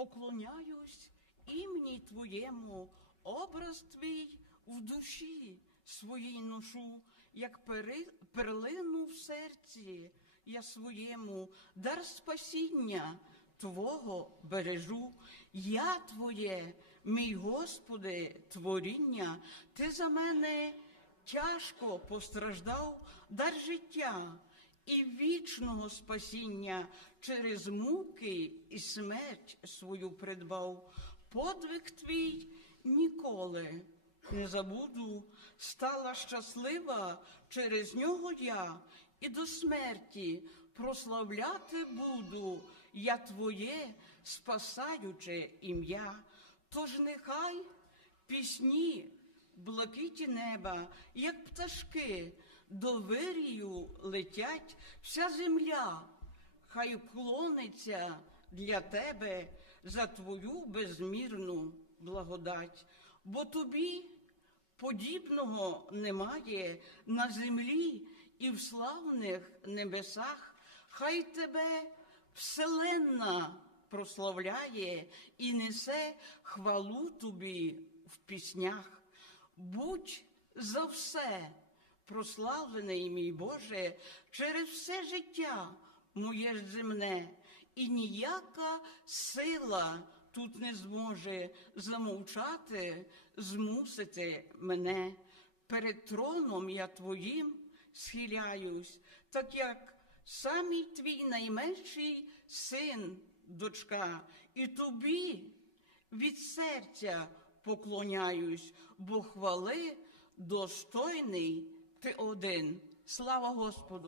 поклоняюсь імені Твоєму, образ Твій в душі своїй ношу, як перлину в серці я своєму, дар спасіння Твого бережу. Я Твоє, мій Господи, творіння, Ти за мене тяжко постраждав, дар життя і вічного спасіння через муки і смерть свою придбав. Подвиг твій ніколи не забуду, стала щаслива через нього я і до смерті прославляти буду я твоє спасаюче ім'я. Тож нехай пісні блакиті неба, як пташки, до летять. Вся земля, хай клониться для тебе за твою безмірну благодать, бо тобі подібного немає на землі і в славних небесах, хай тебе вселенна прославляє і несе хвалу тобі в піснях. Будь за все прославлений, мій Боже, через все життя моє земне, і ніяка сила тут не зможе замовчати, змусити мене. Перед троном я твоїм схиляюсь, так як самий твій найменший син, дочка, і тобі від серця поклоняюсь, бо хвали достойний ти один. Слава Господу!